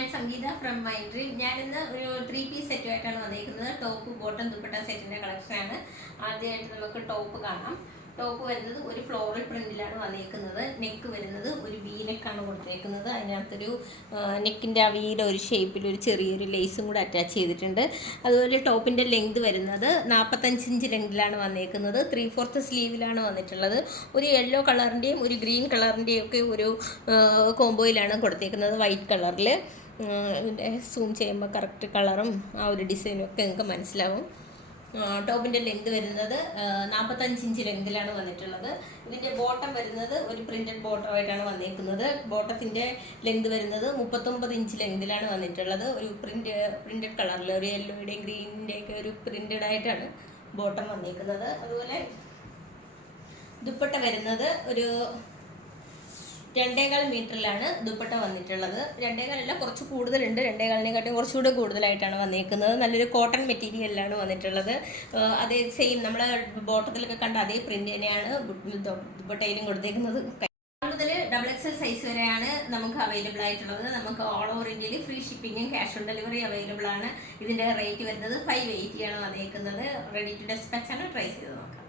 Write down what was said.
ഞാൻ സംഗീത ഫ്രം മൈൻഡ്രി ഞാൻ ഇന്ന് ഒരു ത്രീ പീസ് സെറ്റുമായിട്ടാണ് വന്നിരിക്കുന്നത്. ടോപ്പ് ബോട്ടം ദുപ്പട്ട സെറ്റിന്റെ കളക്ഷനാണ് ആദ്യമായിട്ട് നമുക്ക് ടോപ്പ് കാണാം. ടോപ്പ് വരുന്നത് ഒരു ഫ്ലോറൽ പ്രിന്റിലാണ് വന്നിരിക്കുന്നത്. നെക്ക് വരുന്നത് ഒരു വി നെക്കാണ് കൊടുത്തേക്കുന്നത്. അതിനകത്തൊരു നെക്കിന്റെ ആ വീയുടെ ഒരു ഷേപ്പിൽ ഒരു ചെറിയൊരു ലേസും കൂടെ അറ്റാച്ച് ചെയ്തിട്ടുണ്ട്. അതുപോലെ ടോപ്പിന്റെ ലെങ്ത് വരുന്നത് നാൽപ്പത്തഞ്ച് ഇഞ്ച് ലെങ്തിലാണ് വന്നിരിക്കുന്നത്. ത്രീ ഫോർത്ത് സ്ലീവിലാണ് വന്നിട്ടുള്ളത്. ഒരു യെല്ലോ കളറിന്റെയും ഒരു ഗ്രീൻ കളറിന്റെയും ഒക്കെ ഒരു കോംബോയിലാണ് കൊടുത്തേക്കുന്നത് വൈറ്റ് കളറിൽ ഇതിന്റെ സൂം ചെയ്യുമ്പോൾ കറക്റ്റ് കളറും ആ ഒരു ഡിസൈനും ഒക്കെ നിങ്ങൾക്ക് മനസ്സിലാവും. ടോപ്പിന്റെ ലെങ്ത് വരുന്നത് നാൽപ്പത്തഞ്ച് ഇഞ്ച് ലെങ്തിലാണ് വന്നിട്ടുള്ളത്. ഇതിന്റെ ബോട്ടം വരുന്നത് ഒരു പ്രിന്റഡ് ബോട്ടം ആയിട്ടാണ് വന്നിരിക്കുന്നത് ബോട്ടത്തിന്റെ ലെങ്ത് വരുന്നത് മുപ്പത്തൊമ്പത് ഇഞ്ച് ലെങ്തിലാണ് വന്നിട്ടുള്ളത്. ഒരു പ്രിന്റ് പ്രിന്റഡ് കളറിൽ ഒരു യെല്ലോയുടെയും ഗ്രീനിന്റെയൊക്കെ ഒരു പ്രിന്റഡ് ആയിട്ടാണ് ബോട്ടം വന്നിരിക്കുന്നത് അതുപോലെ ദുപ്പട്ട വരുന്നത് ഒരു രണ്ടേകാൽ മീറ്ററിലാണ് ദുപ്പട്ട വന്നിട്ടുള്ളത്. രണ്ടേകാലല്ല കുറച്ച് കൂടുതലുണ്ട്. രണ്ടേകാലിനെക്കാട്ടും കുറച്ചുകൂടെ കൂടുതലായിട്ടാണ് വന്നിരിക്കുന്നത് നല്ലൊരു കോട്ടൺ മെറ്റീരിയലിലാണ് വന്നിട്ടുള്ളത്. അതേ സെയിം നമ്മളെ ബോട്ടത്തിലൊക്കെ കണ്ട അതേ പ്രിന്റ് തന്നെയാണ് ദുപ്പട്ടയിലും കൊടുത്തേക്കുന്നത്. മുതൽ ഡബിൾ എക്സൽ സൈസ് വരെയാണ് നമുക്ക് അവൈലബിൾ ആയിട്ടുള്ളത്. നമുക്ക് ഓൾ ഓവർ ഇന്ത്യയിൽ ഫ്രീ ഷിപ്പിങ്ങും ക്യാഷ് ഓൺ ഡെലിവറി അവൈലബിൾ ആണ്. ഇതിന്റെ റേറ്റ് വരുന്നത് ഫൈവ് എയ്റ്റി ആണ് വന്നേക്കുന്നത്. റെഡി ടു ഡെസ്പാച്ച് ആണ്. ട്രൈ ചെയ്ത് നോക്കാം.